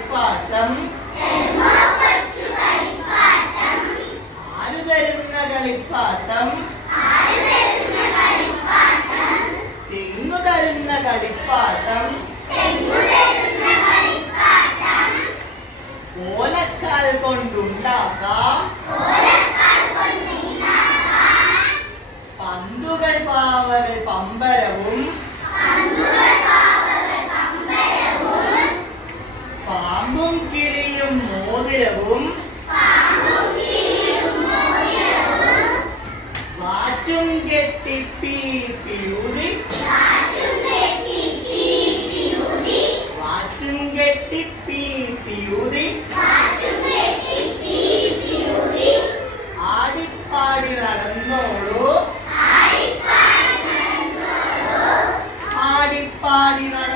களிப்பாட்டம் பந்துகள் பாவரை பம்பரவும் ഉയരവും വാച്ചും കെട്ടിപ്പിയൂതി ആടിപ്പാടി നടന്നോളൂ ആടിപ്പാടി നടന്നോളൂ ആടിപ്പാടി നടന്നോളൂ